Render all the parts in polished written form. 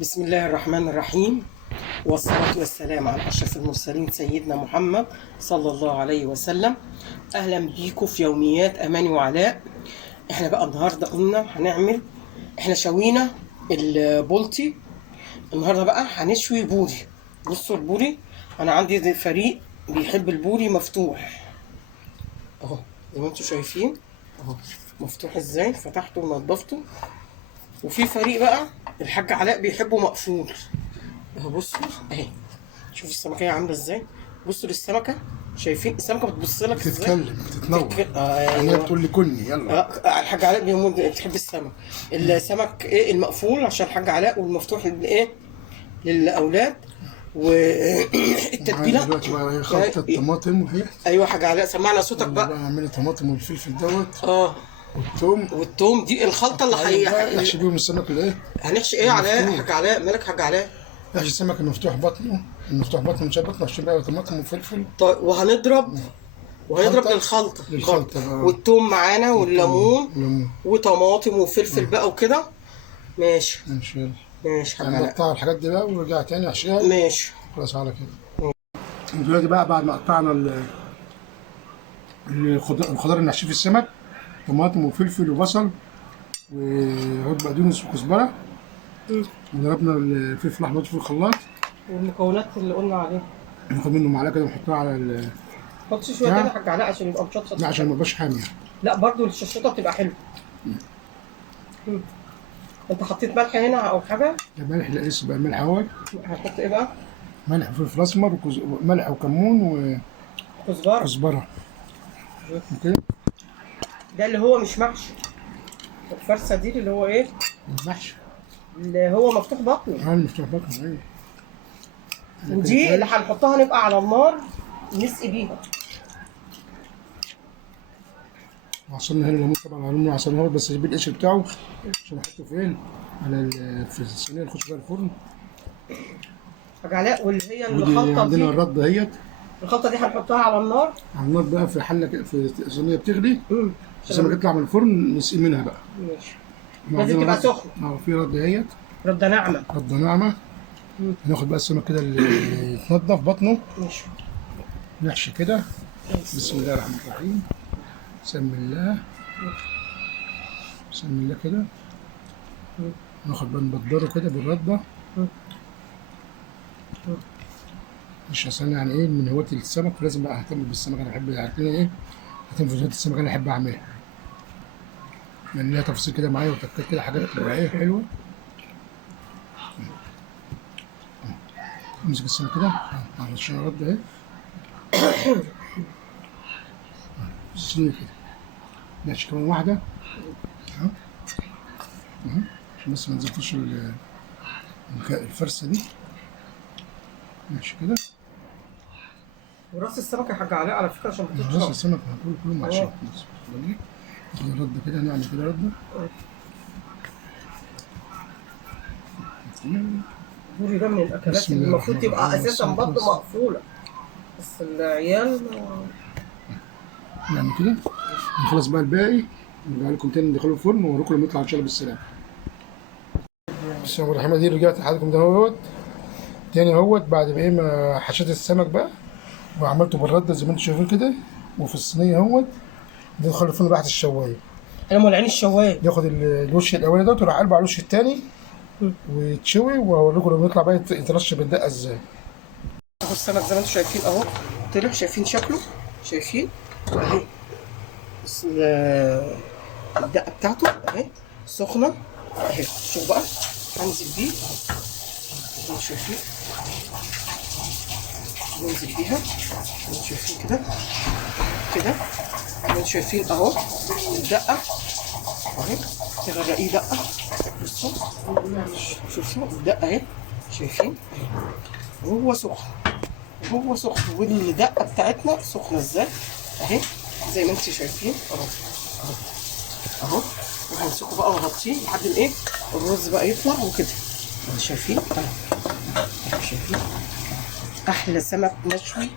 بسم الله الرحمن الرحيم، والصلاة والسلام على أشرف المرسلين سيدنا محمد صلى الله عليه وسلم. أهلا بيكم في يوميات أماني وعلاء. احنا بقى النهاردة قلنا هنعمل، احنا شوينا البولتي، النهاردة بقى هنشوي بوري. بصوا البوري، أنا عندي زي فريق بيحب البوري مفتوح أهو، زي ما انتوا شايفين أهو مفتوح ازاي، فتحته ونضفته. وفي فريق بقى الحاج علاء بيحبه مقفول اهو. بصوا اهي، شوف السمكية عاملة ازاي، بصوا للسمكة، شايفين السمكة بتبص لك ازاي، تتكلم تتنور. ايوه هي بتقول لي كلني يلا. الحاج علاء بيموت بتحب السمك. السمك ايه المقفول عشان الحاج علاء، والمفتوح ايه للاولاد. والتتبيله دلوقتي بقى هي خلطة طماطم وهي ايوه حاج علاء سمعنا صوتك بقى. اعملي طماطم والفلفل دوت والثوم والثوم دي الخلطه اللي نحشي بيهم السمك الايه. هنحشي ايه علاء؟ حاج علاء مالك حاج علاء؟ نحشي السمك المفتوح بطنه، المفتوح بطنه مش بطنه، نحشي بقى طماطم وفلفل. طيب وهنضرب للخلطه بقى والثوم معانا والليمون وطماطم وفلفل بقى وكده. ماشي ماشي ماشي حاج يعني علاء. نقطع الحاجات دي بقى ونرجع تاني احشيها. ماشي خلاص على كده. دلوقتي بقى بعد ما قطعنا الخضار اللي نحشيه في السمك، طماطم وفلفل وبصل وعود بقدونس وكزبره، وضربنا الفلفل الاحمر في الخلاط، والمكونات اللي قلنا عليها ناخد منه معلقه كده ونحطها على حط شويه تاني يا حاج علاء عشان يبقى مشطشط. لا عشان ما يبقاش حامي. لا برضو الشطشطه بتبقى حلوه. انت حطيت ملح هنا او حاجه؟ لا ملح، لا لسه بقى ملح اهو. هنحط ايه بقى؟ ملح وفلفل اسمر وملح وكمون كزبره. وكزبره اوكي. ده اللي هو مش محشي، الفرصه دي اللي هو ايه؟ المحشي اللي هو مفتوح بطنه. المفتوح بطنه ايوه. ودي اللي هنحطها نبقى على النار نسقي بيها. عصرنا هنا الليمون طبعا، على الليمون عصرناه بس نجيب القشر بتاعه عشان نحطه فين؟ في الصينيه نخش بيها الفرن. حاج علاء واللي هي ودي الخلطه عندنا دي، الرده اهيت. الخلطه دي هنحطها على النار بقى في حله في صينيه بتغلي عشان لما تطلع من الفرن نسقي منها بقى. ماشي. لازم تبقى سخنه. في رده اهيت، رده ناعمه. رده ناعمه. هناخد بقى السمك كده اللي يتنضف بطنه. ماشي. نحشي كده. بسم الله الرحمن الرحيم. بسم الله بسم الله كده. ناخد بقى نبدره كده بالرده. مش عشان يعني ايه من هواة السمك فلازم بقى اهتم بالسمك. انا بحب يعني ايه، اهتم في هواة السمك اللي احب اعملها، يعني ليها تفاصيل كده معايا وتكات كده، حاجات طبيعيه حلوه. امسك السمك كده علشان الرد اهي الصينيه كده. ماشي كمان واحده اهو عشان بس ما نزلتش الفرصه دي. ماشي كده. وراس السمك يا حاج علاء على فكره عشان ما راس السمك كله محشي. ناخد رده كده، نعمل كده رده. البوري ده من الاكلات اللي المفروض تبقى اساسا بطنه مقفوله، بس العيال نعمل كده. نخلص بقى الباقي نرجع لكم تاني ندخله الفرن واوريكم لما يطلع ان شاء الله بالسلامه. بسم الله الرحمن الرحيم. رجعت لحضراتكم ده اهوت تاني اهوت بعد ما ايه ما حشيت السمك بقى وعملته بالرده زي ما انتم شايفين كده، وفي الصينيه اهوت ندخل الفرن تحت الشوايه. انا مولعين الشوايه. ياخد الوش الاولاني دوت وراح قلبه على الوش التاني ويتشوي، واوريكم لما يطلع بقى يترش بالدقه ازاي. اهو السمك زي ما انتم شايفين اهو طلع، شايفين شكله، شايفين اهي الدقه بتاعته اهي سخنه اهي. شوف بقى هنزل بيه اهو، شايفين ننزل بيها انتوا شايفين كده كده، انتوا شايفين اهو الدقه اهي، تغرقيه دقه. بصوا شوفوا الدقه اهي، شايفين وهو سخن، وهو سخن، والدقه بتاعتنا سخنه ازاي اهي زي ما انتوا شايفين اهو اهو اهو. وهنسكه بقى ونغطيه لحد الايه الرز بقى يطلع وكده. انتوا شايفين اهو، شايفين احلى سمك مشوي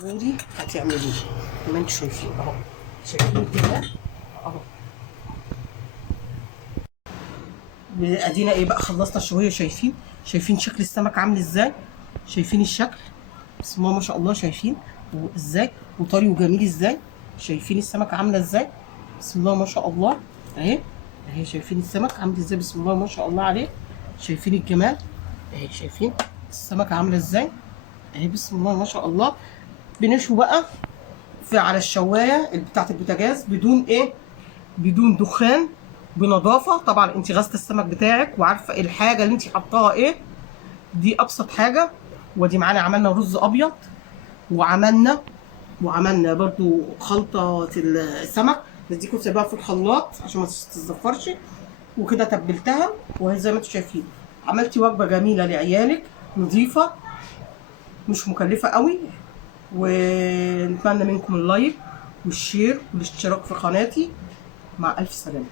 بوري هتعملوه زي ما انتوا شايفين اهو، شايفين كده اهو. ادينا ايه بقى، خلصنا الشويه. شايفين شكل السمك عامل ازاي؟ شايفين الشكل؟ بسم الله ما شاء الله. شايفين ازاي وطري وجميل ازاي؟ شايفين السمك عامله ازاي؟ بسم الله ما شاء الله. اهي شايفين السمك عامل ازاي؟ بسم الله ما شاء الله عليه. شايفين الجمال؟ اهي شايفين السمكه عامله ازاي؟ اهي بسم الله ما شاء الله. بنشوي بقى على الشوايه بتاعت البوتاجاز بدون ايه، بدون دخان، بنظافه. طبعا انت غاسله السمك بتاعك وعارفه الحاجه اللي انت حطاها ايه، دي ابسط حاجه. ودي معانا عملنا رز ابيض، وعملنا برضو خلطه السمك، بس دي كنت سايباها في الخلاط عشان ما تتزفرش، وكده تبلتها. وهي زي ما انتم شايفين عملتي وجبه جميله لعيالك، نظيفه مش مكلفه قوي. ونتمنى منكم اللايك والشير والاشتراك في قناتي. مع الف سلامه.